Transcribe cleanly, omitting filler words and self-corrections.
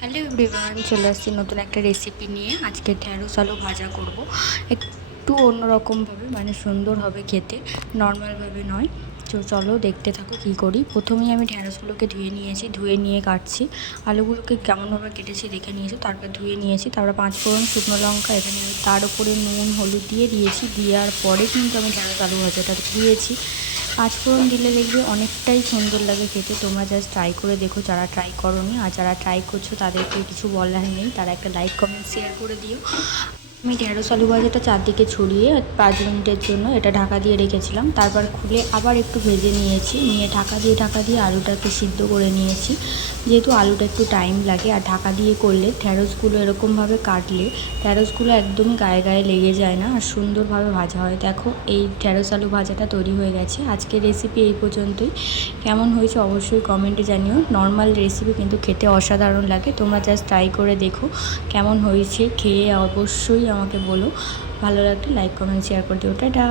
Hello everyone, চলে আসছি নতুন একটা রেসিপি নিয়ে। আজকে ঢ্যাঁড়স আলু ভাজা করব। একটু অন্যরকমভাবে, মানে সুন্দর হবে খেতে, নর্মালভাবে নয়। তো চলো দেখতে থাকো কী করি। প্রথমেই আমি ঢ্যাঁড়সগুলোকে ধুয়ে নিয়েছি, ধুয়ে নিয়ে কাটছি। আলুগুলোকে কেমনভাবে কেটেছি দেখে নিয়েছি, তারপর ধুয়ে নিয়েছি। তারপর 5 ফোড়ন, শুকনো লঙ্কা, এখানে আমি তার উপরে নুন হলুদ দিয়ে দিয়েছি। দেওয়ার পরে কিন্তু আমি ঢ্যাঁড়স আলু ভাজাটা দিয়েছি। 5 ফোড়ন দিলে দেখবে অনেকটাই সুন্দর লাগে খেতে। তোমরা জাস্ট ট্রাই করে দেখো, যারা ট্রাই করোনি। আর যারা ট্রাই করছো তাদেরকে কিছু বলার নেই, তারা একটা লাইক কমেন্ট শেয়ার করে দিও। আমি ঢ্যাঁড়স আলু ভাজাটা চারদিকে ছড়িয়ে 5 মিনিটের জন্য এটা ঢাকা দিয়ে রেখেছিলাম। তারপর খুলে আবার একটু ভেজে নিয়েছি, নিয়ে ঢাকা দিয়ে আলুটাকে সিদ্ধ করে নিয়েছি। যেহেতু আলুটা একটু টাইম লাগে, আর ঢাকা দিয়ে করলে ঢ্যাঁড়সগুলো এরকমভাবে কাটলে ঢ্যাঁড়সগুলো একদমই গায়ে গায়ে লেগে যায় না, আর সুন্দরভাবে ভাজা হয়। দেখো, এই ঢ্যাঁড়স আলু ভাজাটা তৈরি হয়ে গেছে। আজকের রেসিপি এই পর্যন্তই। কেমন হয়েছে অবশ্যই কমেন্টে জানিও। নর্মাল রেসিপি কিন্তু খেতে অসাধারণ লাগে। তোমরা জাস্ট ট্রাই করে দেখো কেমন হয়েছে, খেয়ে অবশ্যই আমাকে বলো। ভালো লাগলে লাইক কমেন্ট শেয়ার করে দিও। টাটা।